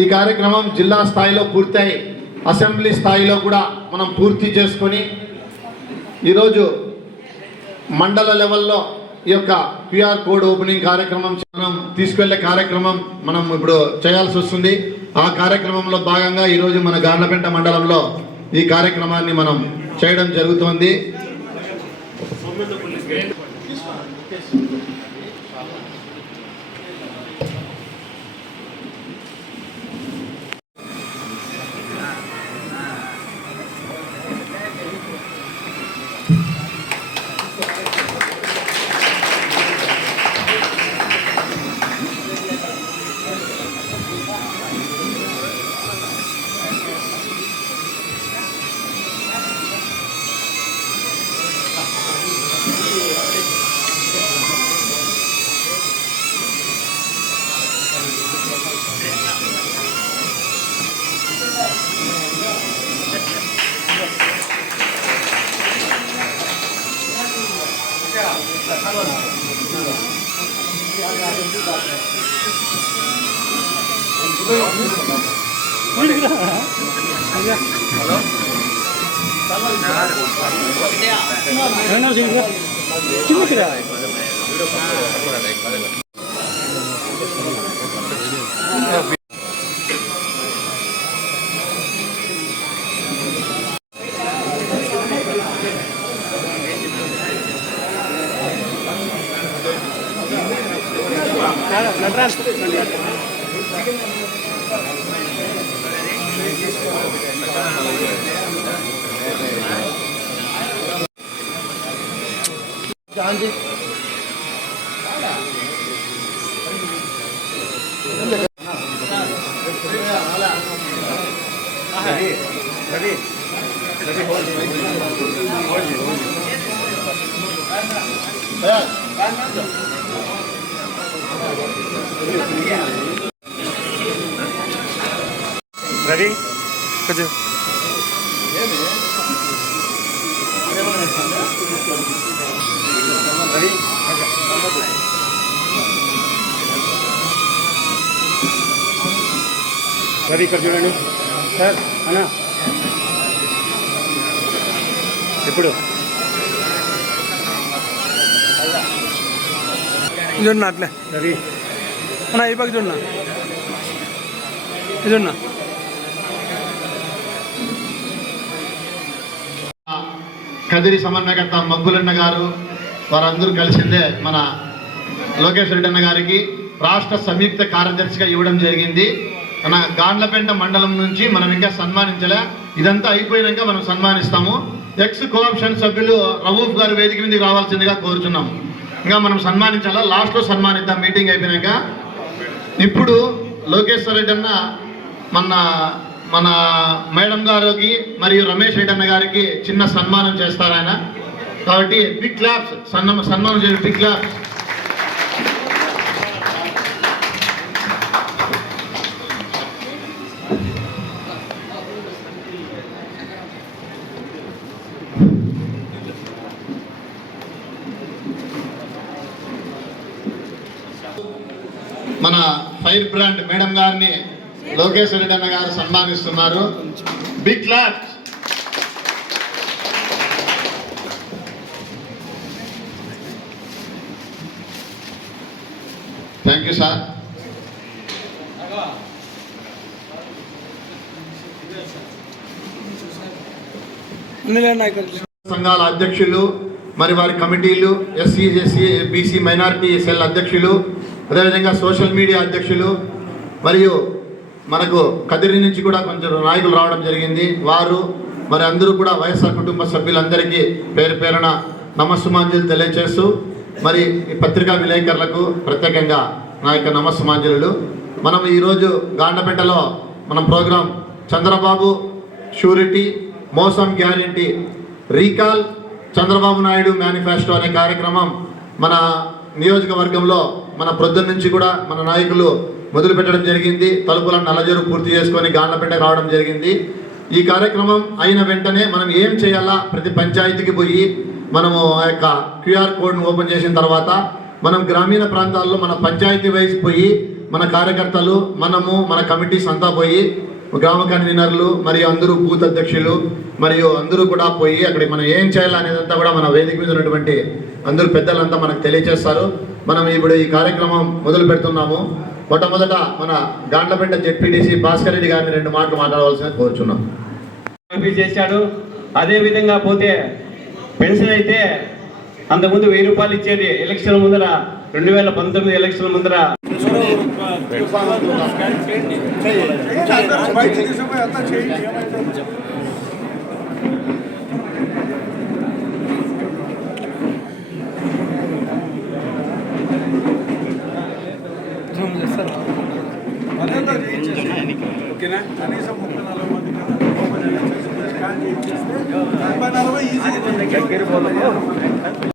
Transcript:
ఈ కార్యక్రమం జిల్లా స్థాయిలో పూర్తయి అసెంబ్లీ స్థాయిలో కూడా మనం పూర్తి చేసుకొని ఈరోజు మండల లెవెల్లో ఈ యొక్క క్యూఆర్ కోడ్ ఓపెనింగ్ కార్యక్రమం మనం తీసుకెళ్లే కార్యక్రమం మనం ఇప్పుడు చేయాల్సి వస్తుంది. ఆ కార్యక్రమంలో భాగంగా ఈరోజు మన గార్లపెంట మండలంలో ఈ కార్యక్రమాన్ని మనం చేయడం జరుగుతోంది. Ready? Kerja. Ready? Ready kerja dulu. Sir, mana? Ippudu. Jonna atle. Ready. Mana ipak jonna. Jonna. Kadiri సమన్వయకర్త మగ్గులన్న గారు వారందరూ కలిసిందే మన లోకేష్ రెడ్డి అన్న గారికి రాష్ట్ర సంయుక్త కార్యదర్శిగా ఇవ్వడం జరిగింది. మన గాండ్లపెంట మండలం నుంచి మనం ఇంకా సన్మానించలే, ఇదంతా అయిపోయినాక మనం సన్మానిస్తాము. ఎక్స్ కోఆప్షన్ సభ్యులు రవూఫ్ గారు వేదిక మీదకి రావాల్సిందిగా కోరుచున్నాము. ఇంకా మనం సన్మానించాలా, లాస్ట్లో సన్మానిద్దాం మీటింగ్ అయిపోయినాక. ఇప్పుడు లోకేష్ రెడ్డి అన్న మన మేడం గారికి మరియు రమేష్ రెడ్డి అన్న గారికి చిన్న సన్మానం చేస్తారు ఆయన. కాబట్టి బిగ్ క్లాప్స్, సన్మానం చేయండి, బిగ్ క్లాప్స్. మన ఫైర్ బ్రాండ్ మేడం గారిని లోకేష్ రెడ్డి అన్న గారు సన్మానిస్తున్నారు. Big claps. Thank you sir. సంఘాల అధ్యక్షులు మరి వారి కమిటీలు, SC SC BC minority cell అధ్యక్షులు, అదేవిధంగా సోషల్ మీడియా అధ్యక్షులు మరియు మనకు కదిరి నుంచి కూడా కొంచెం నాయకులు రావడం జరిగింది. వారు మరి అందరూ కూడా వైఎస్ఆర్ కుటుంబ సభ్యులందరికీ పేరు పేరున నమస్సుమాంజలు తెలియజేస్తూ మరి ఈ పత్రికా విలేకరులకు ప్రత్యేకంగా నా యొక్క నమస్సుమాంజలు. మనం ఈరోజు గాండ్లపెంటలో మనం ప్రోగ్రాం చంద్రబాబు షూరిటీ మోసం guarantee recall Chandrababu Naidu manifesto అనే కార్యక్రమం మన నియోజకవర్గంలో మన ప్రొద్దున నుంచి కూడా మన నాయకులు మొదలు పెట్టడం జరిగింది. తలుపులను నల్లజరు పూర్తి చేసుకొని గాండ్లపెంట రావడం జరిగింది. ఈ కార్యక్రమం అయిన వెంటనే మనం ఏం చేయాలా, ప్రతి పంచాయతీకి పోయి మనము ఆ యొక్క క్యూఆర్ కోడ్ను ఓపెన్ చేసిన తర్వాత మనం గ్రామీణ ప్రాంతాల్లో మన పంచాయతీ వైజ్ పోయి మన కార్యకర్తలు మనము మన కమిటీస్ అంతా పోయి గ్రామ కన్వీనర్లు మరియు అందరూ బూత్ అధ్యక్షులు మరియు అందరూ కూడా పోయి అక్కడ మనం ఏం చేయాలి అనేదంతా కూడా మన వేదిక మీద ఉన్నటువంటి అందరూ పెద్దలంతా మనకు తెలియజేస్తారు. మనం ఇప్పుడు ఈ కార్యక్రమం మొదలు పెడుతున్నాము. మొట్టమొదట మన గాండ్లపేట జెడ్పీటీసీ భాస్కర్ రెడ్డి గారిని 2 మాటలు మాట్లాడవలసిన కోరుచున్నాం. చేశాడు. అదే విధంగా పోతే పెన్షన్ అయితే అంతకుముందు 1000 రూపాయలు ఇచ్చేది. ఎలక్షన్ ముందర 2019 ఎలక్షన్ ముందర ఓకేనా కనీసం 30-40 మంది కన్నా ఈజీ